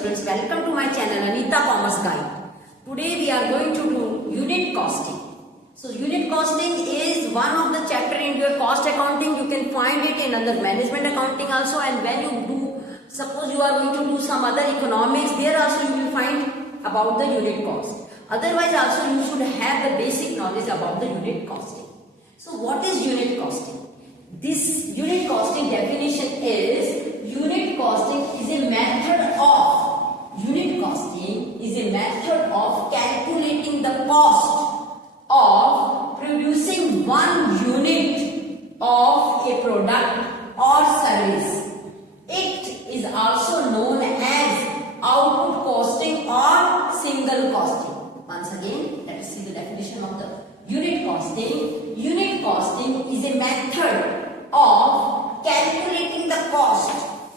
students, welcome to my channel Anita Commerce Guide. Today we are going to do unit costing. So unit costing is one of the chapter in your cost accounting. You can find it in under management accounting also, and when you do, suppose you are going to do some other economics, there also you will find about the unit cost. Otherwise also you should have the basic knowledge about the unit costing. So what is unit costing? This unit costing definition is unit costing is a method of calculating the cost of producing one unit of a product or service. It is also known as output costing or single costing. Once again, let us see the definition of the unit costing. Unit costing is a method of calculating the cost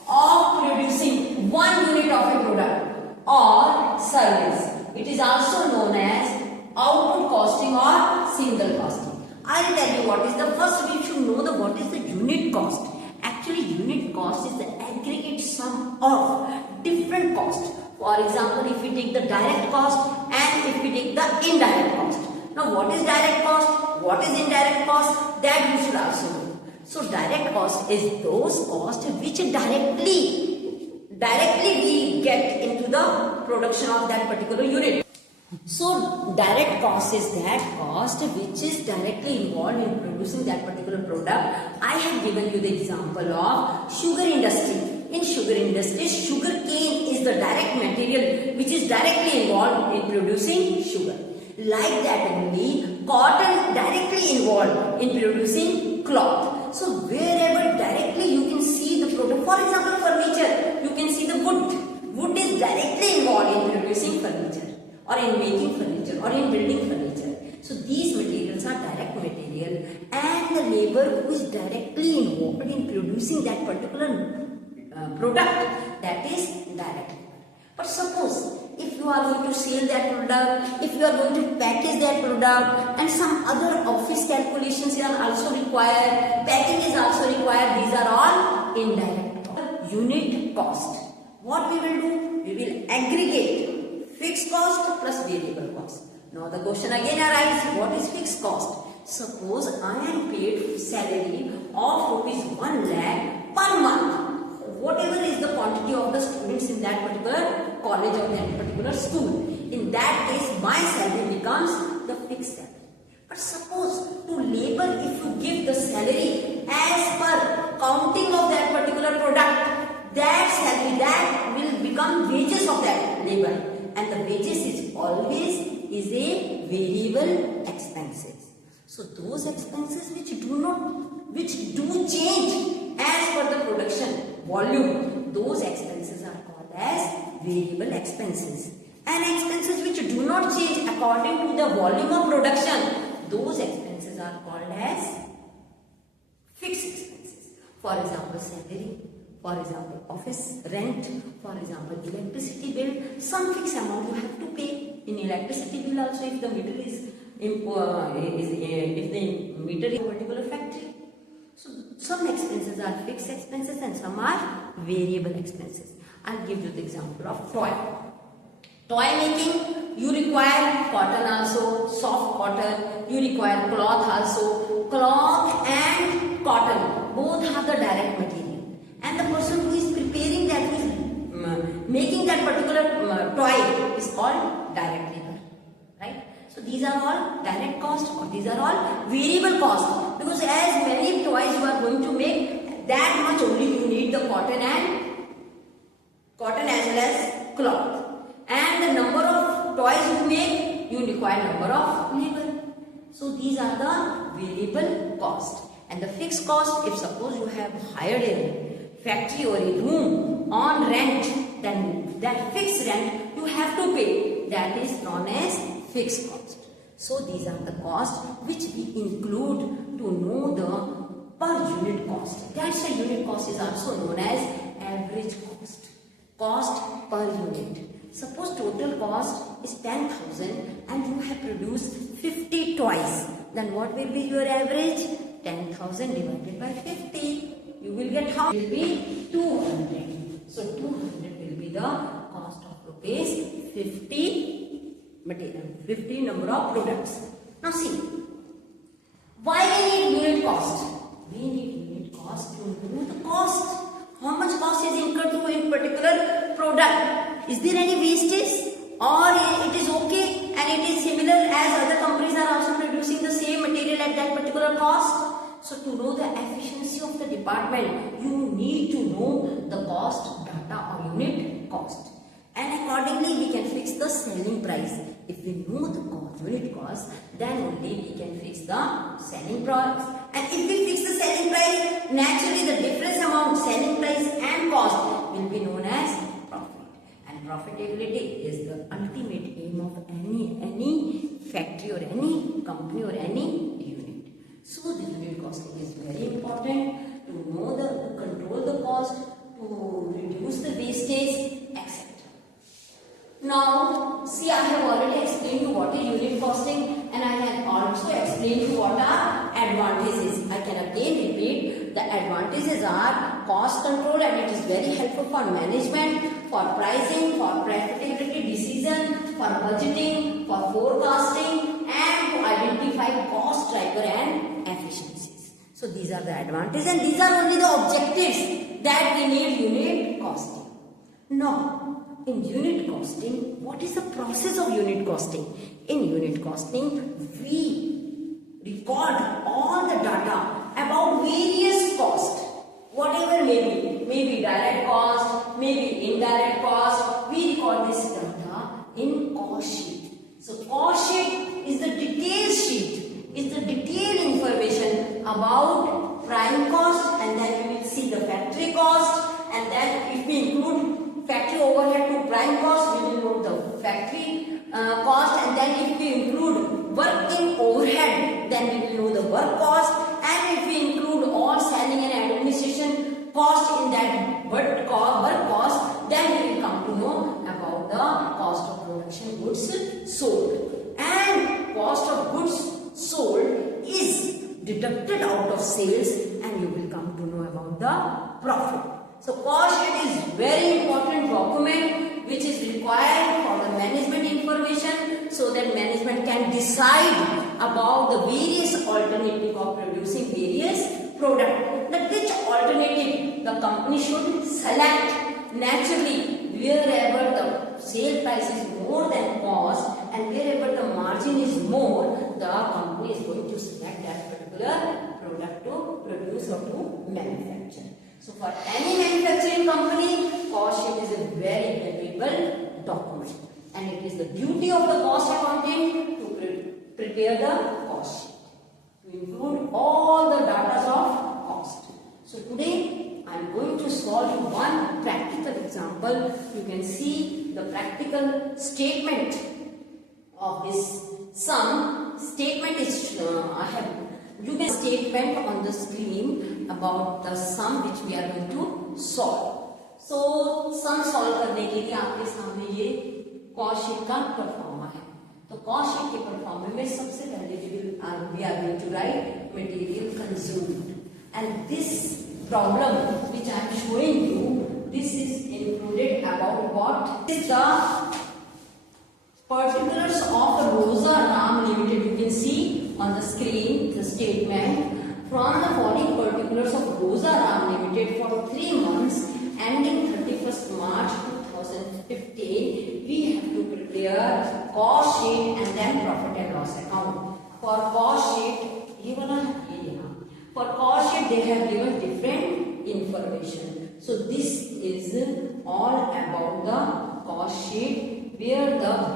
of producing one unit of a product or service. It is also known as output costing or single costing. I will tell you what is the first. We should know what is the unit cost. Actually, unit cost is the aggregate sum of different costs. For example, if we take the direct cost and if we take the indirect cost. Now, what is direct cost? What is indirect cost? That you should also know. So direct cost is those costs which directly we get into the production of that particular unit. So direct cost is that cost which is directly involved in producing that particular product. I have given you the example of sugar industry. In sugar industry, sugar cane is the direct material which is directly involved in producing sugar. Like that only, cotton directly involved in producing cloth. So wherever directly you can see the product, for example furniture, you can see the wood. Wood is directly involved in producing furniture or in making furniture or in building furniture. So these materials are direct material, and the labor who is directly involved in producing that particular product, that is direct labor. But suppose if you are going to sell that product, if you are going to package that product, and some other office calculations are also required, packing is also required, these are all indirect cost. Unit cost. What we will do? We will aggregate fixed cost plus variable cost. Now the question again arises, what is fixed cost? Suppose I am paid salary of ₹1 lakh per month. Whatever is the quantity of the students in that particular college or that particular school. In that case, my salary becomes the fixed salary. But suppose to labor, if you give the salary as per counting of that particular product, that salary, that will become wages of that labor. And the wages is always a variable expenses. So those expenses which do change as per the production volume, those expenses are called as variable expenses. And expenses which do not change according to the volume of production, those expenses are called as fixed expenses. For example, salary, for example, office rent, for example, electricity bill, some fixed amount you have to pay. In electricity bill also, if the meter is in a particular factory. So some expenses are fixed expenses and some are variable expenses. I'll give you the example of toy. Toy making, you require cotton also, soft cotton, you require cloth also. Cloth and cotton, both have the direct material. And the person who is preparing that, who is making that particular toy is called direct labor. Right? So these are all direct cost or these are all variable cost, because as many toys you are going to make, that much only you need the cotton as well as cloth. And the number of toys you make, you require number of labor. So these are the variable cost. And the fixed cost, if suppose you have hired a factory or a room on rent, then that fixed rent you have to pay. That is known as fixed cost. So these are the costs which we include to know the per unit cost. That's why unit cost is also known as average cost. Cost per unit. Suppose total cost is 10,000 and you have produced 50 toys. Then what will be your average? 10,000 divided by 50. You will get how? It will be 200. So 200 will be the cost of rupees 50 material, 50 number of products. Now see, why we need unit cost? We need unit cost to know the cost. How much cost is incurred to a particular product? Is there any wastage, or it is okay and it is similar as other companies are also producing the same material at that particular cost? So to know the efficiency of the department, you need to know the cost data or unit cost, and accordingly we can fix the selling price. If we know the unit cost, then only we can fix the selling price. And if we fix the selling price, naturally the difference among selling price and cost will be known as profit. And profitability is the ultimate aim of any factory or any company or any unit. So the unit costing is very important to know to control the cost, to reduce the wastage, etc. Now, see, I have already explained you what is unit costing, and I have also explained you what are advantages. I can again repeat, the advantages are cost control, and it is very helpful for management, for pricing, for profitability decision, for budgeting, for forecasting, and to identify cost driver and efficiencies. So these are the advantages, and these are only the objectives that we need unit costing. Now, in unit costing, what is the process of unit costing? In unit costing, we record all the data about various costs, whatever maybe direct cost, maybe indirect cost. We record this data in cost sheet. So cost sheet is the detail sheet, is the detailed information about prime cost, and then we will see the factory cost, and then if we include factory overhead to prime cost, we will know the factory cost, and then if we include working overhead, then we will know the work cost, and if we include all selling and administration cost in that work cost, then we will come to know about the cost of production goods sold. And cost of goods sold is deducted out of sales, and you will come to know about the profit. So cost sheet is very important document which is required for the management information, so that management can decide about the various alternative of producing various products. That which alternative the company should select. Naturally, wherever the sale price is more than cost and wherever the margin is more, the company is going to select that particular product to produce or to manufacture. So for any manufacturing company, cost sheet is a very valuable document, and it is the duty of the cost accountant to prepare the cost sheet, to include all the data of cost. So today I am going to solve one practical example. You can see the practical statement of this sum. Statement is you can statement on the screen about the sum which we are going to solve. So sum solve करने के लिए आपके सामने ये cost sheet का pro forma है. तो cost sheet के परफॉर्मे में सबसे पहले we are going to write material consumed, and this problem which I am showing you, this is included about what is the particulars of Rosa Ram Limited. You can see on the screen the statement. From the following particulars of Rosa Ram Limited for 3 months ending 31st March 2015, we have to prepare cost sheet and then profit and loss account. For cost sheet, for cost sheet they have given different information. So this is all about the cost sheet, where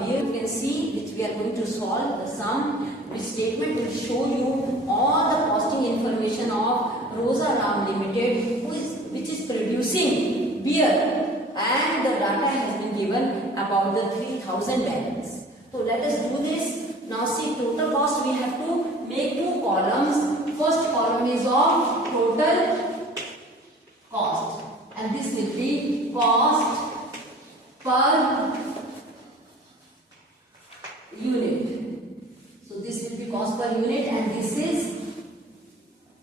you can see which we are going to solve the sum. Which statement will show you all the costing information of Rosa Ram Limited, which is producing beer, and the data has been given about the 3000 barrels. So let us do this. Now see, total cost we have to make 2 columns. First column is of total cost, and this will be cost per unit. So this will be cost per unit, and this is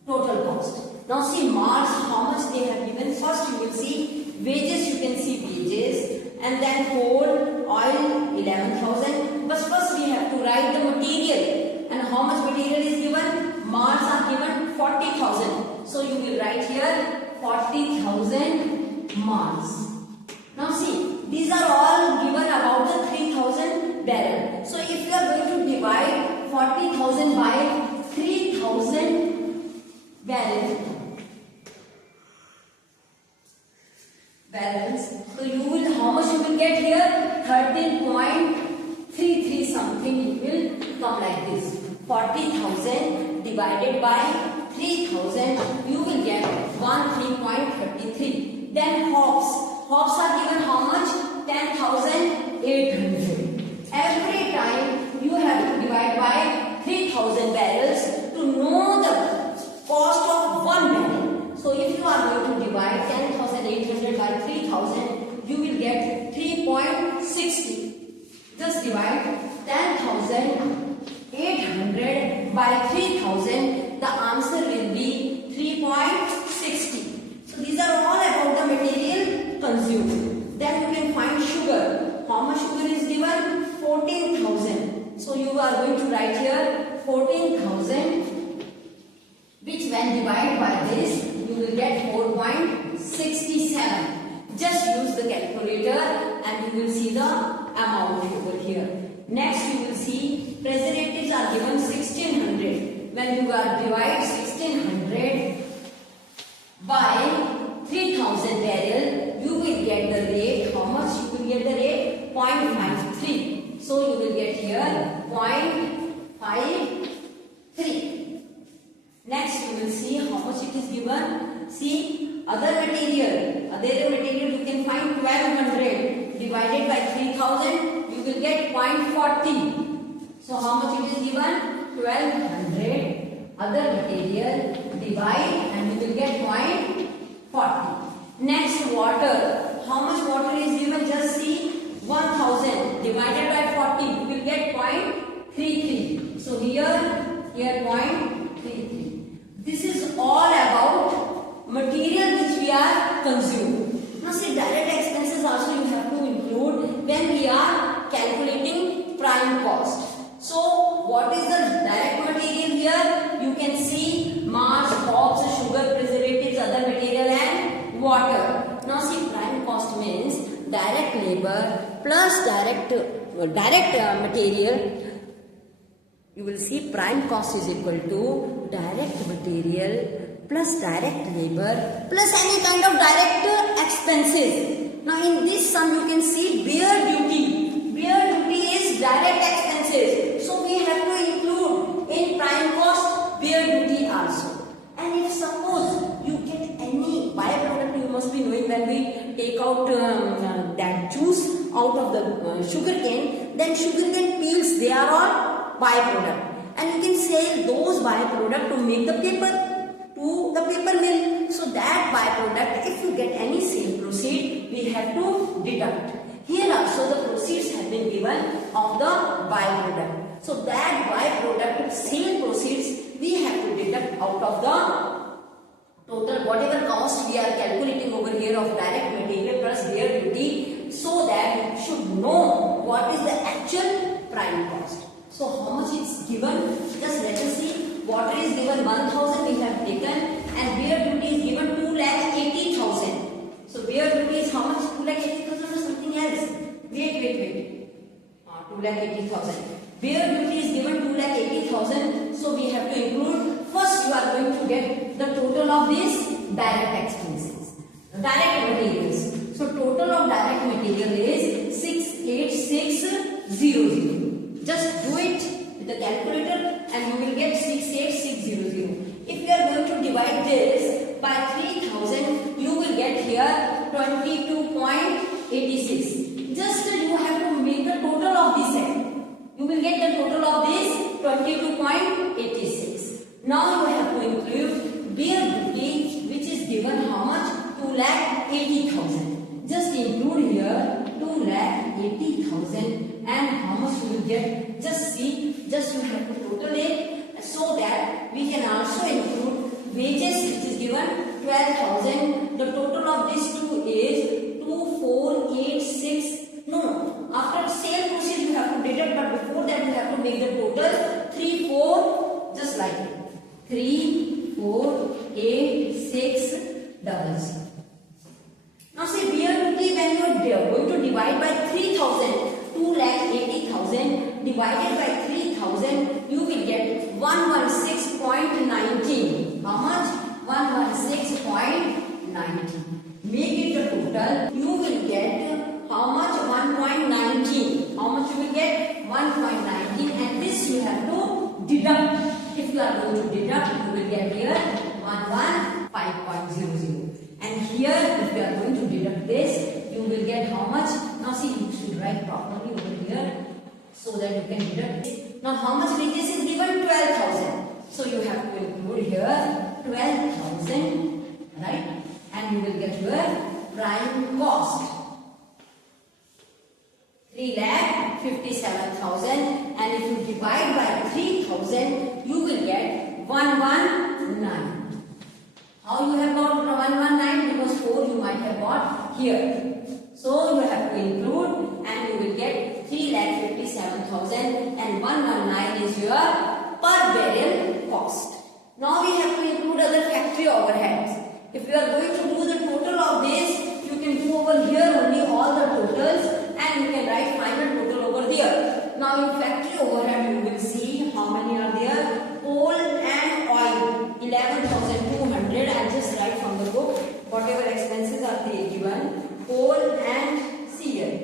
total cost. Now see, March, how much they have given. First you will see wages, you can see wages, and then coal, oil 11,000. But first we have to write the material, and how much material is given? Mass are given 40,000. So you will write here 40,000 mass. Now see, these are all given about the 3,000 barrel. So if you are going to divide 40,000 by 3,000 barrels, so you will, how much you will get here? 13.33 something, it will come like this. 40,000 divided by 3,000, you will get 13.33. Then hops. Hops are given how much? 10,800. Every time you have to divide by 3,000 barrels to know the cost of one barrel. So if you are going to divide 10,800 by 3,000, you will get 3.60. Just divide 10,800 by 3,000. The answer will be 3.60. So these are all about the material consumed. Then you can find sugar. How much sugar is given? 14,000. So you are going to write here 14,000, which when divided by this, you will get 4.67. Just use the calculator and you will see the amount over here. Next you will see preservatives are given 1600. When you are divide 1600 by 3,000 barrel, you will get the rate. How much you will get the rate? 0.53. So you will get here 0.53. Next you will see how much it is given. See, other material you can find 1200 divided by 3000, you will get 0.40. So how much it is given? 1200 other material divide and you will get 0.40. Next, water. How much water is given? Just see, 1000 divided by 40, you will get 0.33. So here 0.33. This is all about material which we are consuming. Now see, direct expenses also you have to include when we are calculating prime cost. So what is the direct material here? You can see mass, hops, sugar, preservatives, other material and water. Now see, prime cost means direct labor plus direct material. You will see prime cost is equal to direct material plus direct labor plus any kind of direct expenses. Now in this sum you can see bare duty. Bare duty is direct expenses. So we have to include in prime cost bare duty also. And if suppose you get any byproduct, you must be knowing when we take out that juice out of the sugar cane, then sugar cane peels, they are all byproduct. And you can sell those byproduct to make the paper, to the paper mill. So that byproduct, if you get any sale proceed, we have to deduct. Here also the proceeds have been given of the byproduct. So that byproduct sale proceeds we have to deduct out of the total whatever cost we are calculating over here of direct material plus bare duty, so that you should know what is the actual prime cost. So how much is given? Just let us see. Water is given 1000 we have taken, and bare duty is given 2,80,000. So bare duty is how much? 2,80,000 or something else? Wait. 2,80,000. Bare duty is given 2,80,000. So we have to include. First you are going to get the total of these direct expenses, direct materials. So total of direct material is 68600. Just do it with the calculator and you will get 68600. If you are going to divide this by 3000, you will get here 22.86. Just you have to make the total of this set. You will get the total of this 22.86. Now you have to include bare duty, which is given how much? 2,80,000. Just include here 2,80,000, and how much you will get? Just see, just you have to total it, so that we can also include wages, which is given 12,000. The total of these two is 2486 2,80,000 divided by 3,000, you will get 116.19. How much? 116.19. Make it the total. You will get how much? 1.19. How much you will get? 1.19, and this you have to deduct. If you are going to deduct, you will get here 115.00. And here, if you are going to deduct this, you will get how much? Now see, you should write properly over here so that you can deduct this. Now how much wages is given? 12,000. So you have to include here 12,000, right? And you will get your prime cost. 3,57,000, and if you divide by 3,000, you will get 119. How you have got 119? Because 4 you might have got here. So you have to include, and you will get 3,57,000, and 119 is your per barrel cost. Now we have to include other factory overheads. If you are going to do the total of this, you can do over here only all the totals, and you can write final total over there. Now in factory overhead, you will see how many are there. Coal and oil, 11,200. I'll just write from the book whatever expenses are they given. Coal and CL.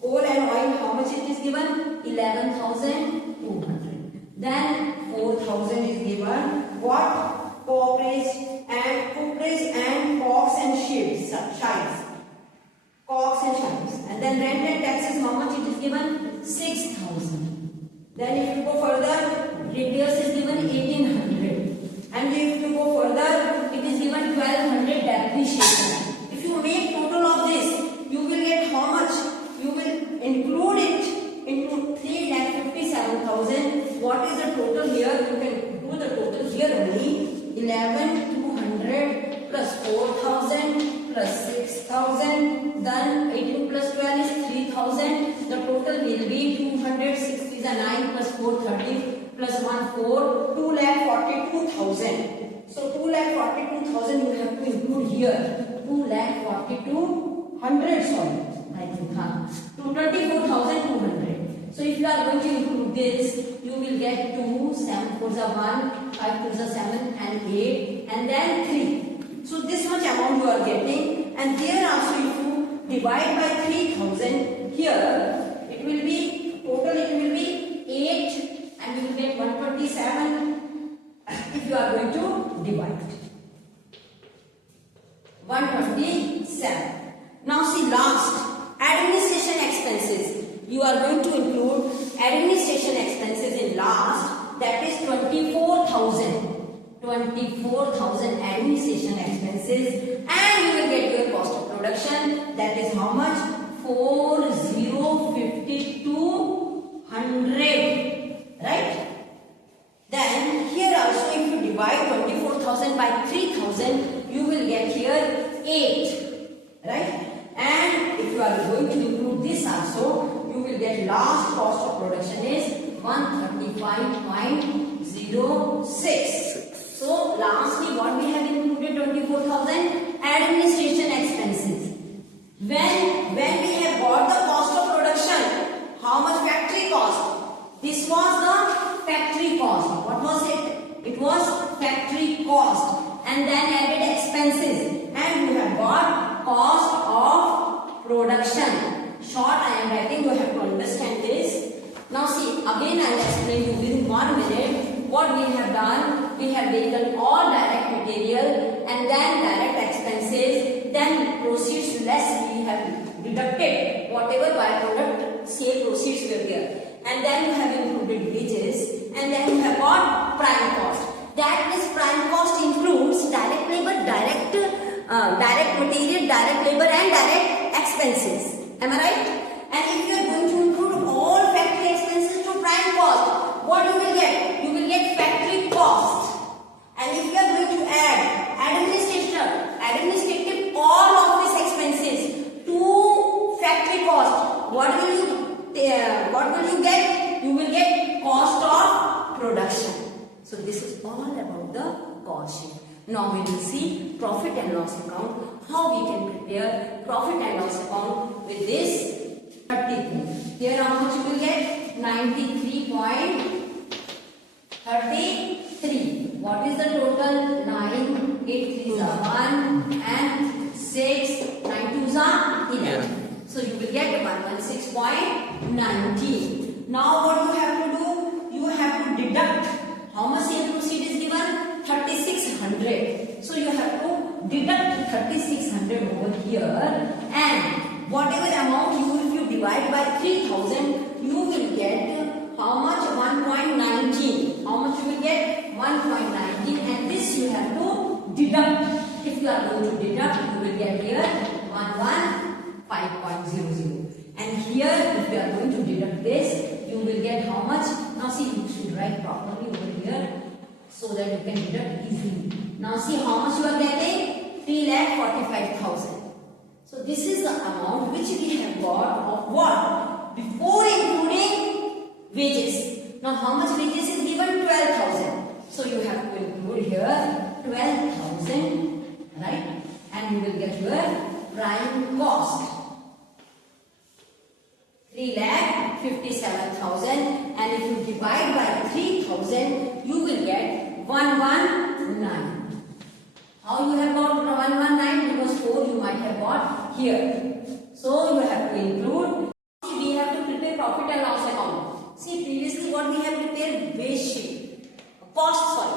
Coal and oil, how much it is given? 11,200. Then 4,000 is given. What? Cooperages and cogs and ships. Cogs and ships. And then rent and taxes, how much it is given? 6,000. Then if you go further, repairs is given 1,800. And if you go further, it is given 1,200 depreciation. If you make total of this, you will get how much? You will include it into 3,57,000. What is the total here? You can do the total here only. 11,200 plus 4,000 plus 6,000. Then 18 plus 12 is 3,000. The total will be 206 is a 9 plus 430 plus 1 4, 2,42,000. So 2,42,000 you have to include here. 2,42,100, sorry. I think 24,200. So if you are going to include this, you will get 2, 7 4 is 1, 5 2 is 7 and 8, and then 3. So this much amount you are getting, and there also if you divide by 3,000, here it will be total, it will be 8, and you will get 127 if you are going to divide. 127. Now see last, administration expenses. You are going to include administration expenses in last, that is 24,000. 24,000 administration expenses, and you will get your cost of production, that is how much? 4,052,100, right? Then here also if you divide 24,000 by 3,000, you will get here 8, right? And if you are going to include this also, you will get last cost of production is 135.06. So lastly, what we have included 24,000 administration expenses. When we have got the cost of production, how much factory cost? This was the factory cost. What was it? It was factory cost, and then added expenses, and you have got cost of production. Short I am writing, you have to understand this. Now see, again I will explain you within 1 minute what we have done. We have taken all direct material and then direct expenses, then proceeds less we have deducted whatever byproduct sale proceeds were there, and then you have included wages, and then you have got prime cost. That means prime cost includes direct labor, direct material, direct labor and direct expenses. Am I right? And if you are going to include all factory expenses to prime cost, what you will get? You will get factory cost. And if you are going to add administrative all of these expenses to factory cost, what will you get? You will get cost of production. So this is all about the cost sheet. Now we will see profit and loss account, how we can prepare profit and loss account with this 33. Here how much you will get? 93.33. What is the total? 9, 8 3s are 1 and 6, 9 2s are 11. Yeah. So you will get 116.19. Now what you have to do? You have to deduct. How much sale proceed is given? 3600. So you have to deduct 3600 over here, and whatever amount if you divide by 3000, you will get how much? 1.19. How much you will get? 1.19, and this you have to deduct. If you are going to deduct, you will get here 115.00. And here, if you are going to deduct this, you will get how much? Now see, you should write properly over here so that you can deduct easily. Now see how much you are getting? 3,45,000. So this is the amount which we have got of what? Before including wages. Now how much wages is given? 12,000. So you have to include here 12,000, right? And you will get your prime cost. 3,57,000, and if you divide by 3,000, you will get 119. How you have got 119? Because 4 you might have got here. So you have to include. See, we have to prepare profit and loss account. See, previously what we have prepared? Wage sheet. Cost, sorry.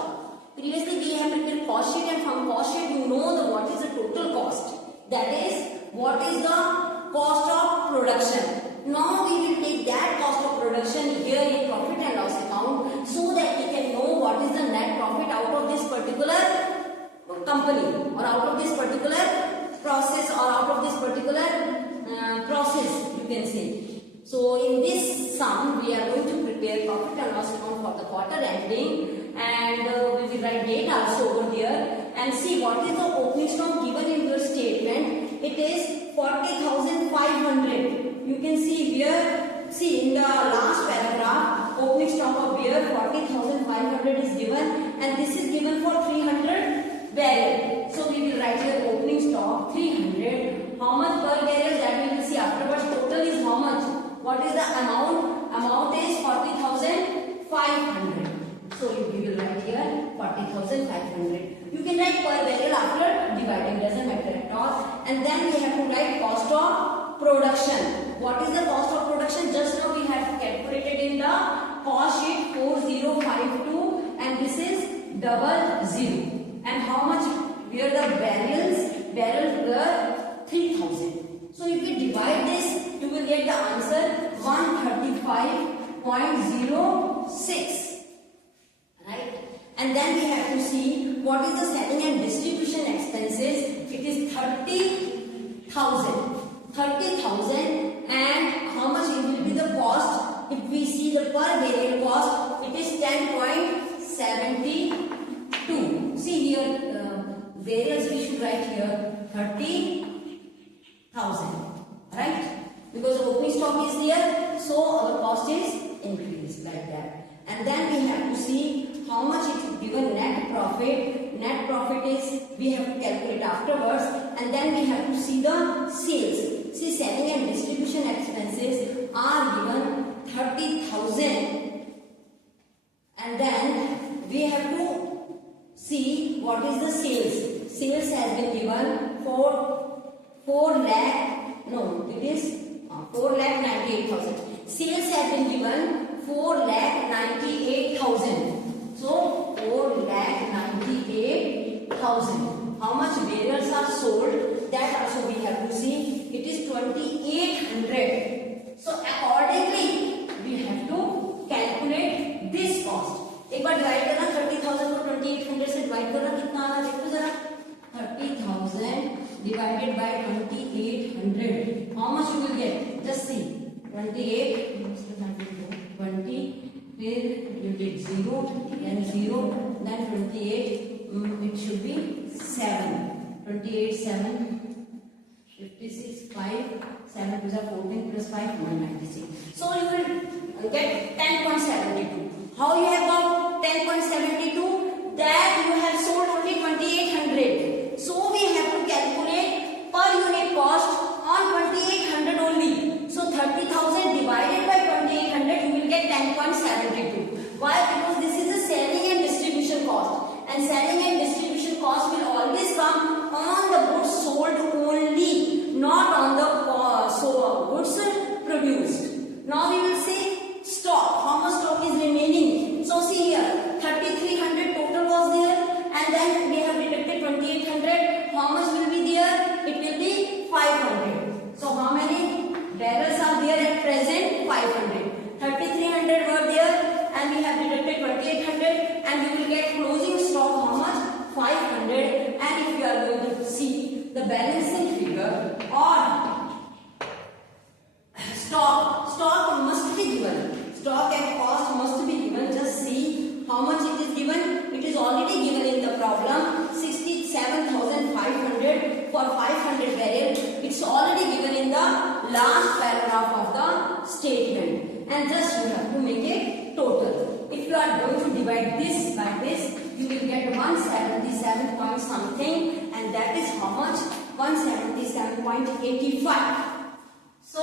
Previously we have prepared cost sheet, and from cost sheet you know what is the total cost. That is, what is the cost of production. Now we will take that cost of production here in profit and loss account, so that we can know what is the net profit out of this particular company, or out of this particular process, or out of this particular process, you can say. So in this sum, we are going to prepare profit and loss account for the quarter ending, and we will write date also over there, and see what is the opening stock given in your statement. It is 40,500. You can see here, see in the last paragraph, opening stock of beer 40,500 is given, and this is given for 300 barrel. So we will write here opening stock 300. How much per barrel, that we will see afterwards. Total is how much? What is the amount? Amount is 40,500. So we will write here 40,500. You can write per barrel after dividing, doesn't matter at all. And then we have to write cost of production. What is the cost of production? Just now we have calculated in the cost sheet 4052, and this is 00. And how much? Here the barrels were 3,000. So if we divide this, you will get the answer 135.06. Right? And then we have to see what is the selling and distribution expenses. It is 30,000. 30,000, and how much it will be the cost? If we see the per barrel cost, it is 10.72. See here, barrels we should write here 30,000, right? Because opening stock is there, so our cost is increased like that. And then we have to see how much it is given net profit. Net profit is, we have to calculate afterwards, and then we have to see the sales. See, selling and distribution expenses are given 30,000, and then we have to see what is the sales. Sales has been given for 4,98,000. Sales have been given 4,98,000. So 4,98,000. How much barrels are sold? That also we have to see. It is 2,800. So accordingly, we have to calculate this cost. एक बार divide करना 30,000 को 2,800 से divide करना कितना आ रहा है देखो जरा. 30,000 divided by 2,800. How much you will get? Just see. 28, 20, then you get 0, then 0, then 28. It should be 7. 28, 7, 56, 5, 7 to the 14 plus 5, 196. So you will get 10.72. How you have got 10.72? That you have sold only 2,800. So we have to calculate per unit cost on 2,800 only. So 30,000 and you will get closing stock how much? 500. And if you are going to see the balancing figure or stock must be given. Stock and cost must be given. Just see how much it is given. It is already given in the problem. 67,500 for 500 barrel. It's already given in the last paragraph of the statement. And just you have to make it total. If you are going to divide this by this, you will get 177 point something, and that is how much? 177.85. So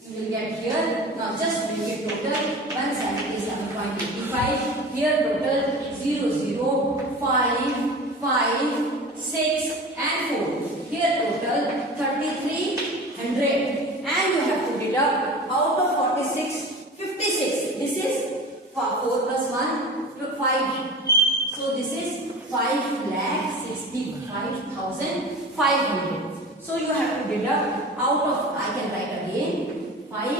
you will get here. Now just make it total 177.85. Here total 0, 0, 5, 5, 6 and 4. Here total 3,300. And you have to deduct out of 46, 56. This is 4 plus 1, 5. So this is 5,65,500. So you have to deduct out of, I can write again, 5,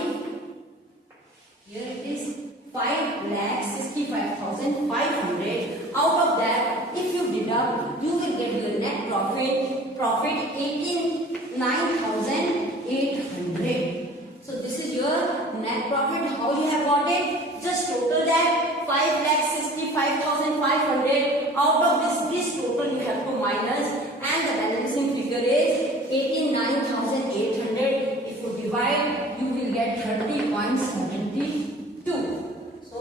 here it is 5,65,500. Out of that, if you deduct, you will get your net profit 89,800. So this is your net profit. How you have got it? Just total that 5,65,500. Out of this total you have to minus, and the balancing figure is 89,800. If you divide, you will get 30.72. So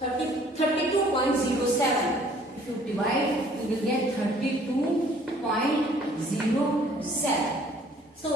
32.07. If you divide, you will get 32.07. So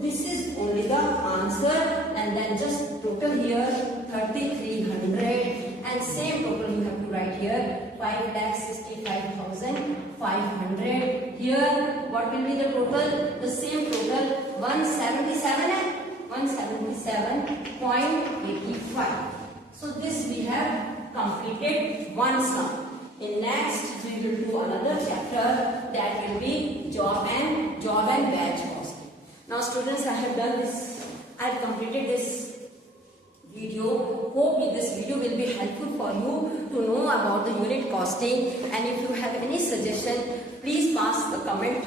this is only the answer, and then just total here 3,300, and same total you have to write here 5,65,500. Here what will be the total? The same total 177.85. So this we have completed one sum. In next we will do another chapter, that will be job and batch cost. Now students, I have done this. I have completed this video. Hope this video will be helpful for you to know about the unit costing. And if you have any suggestion, please pass the comment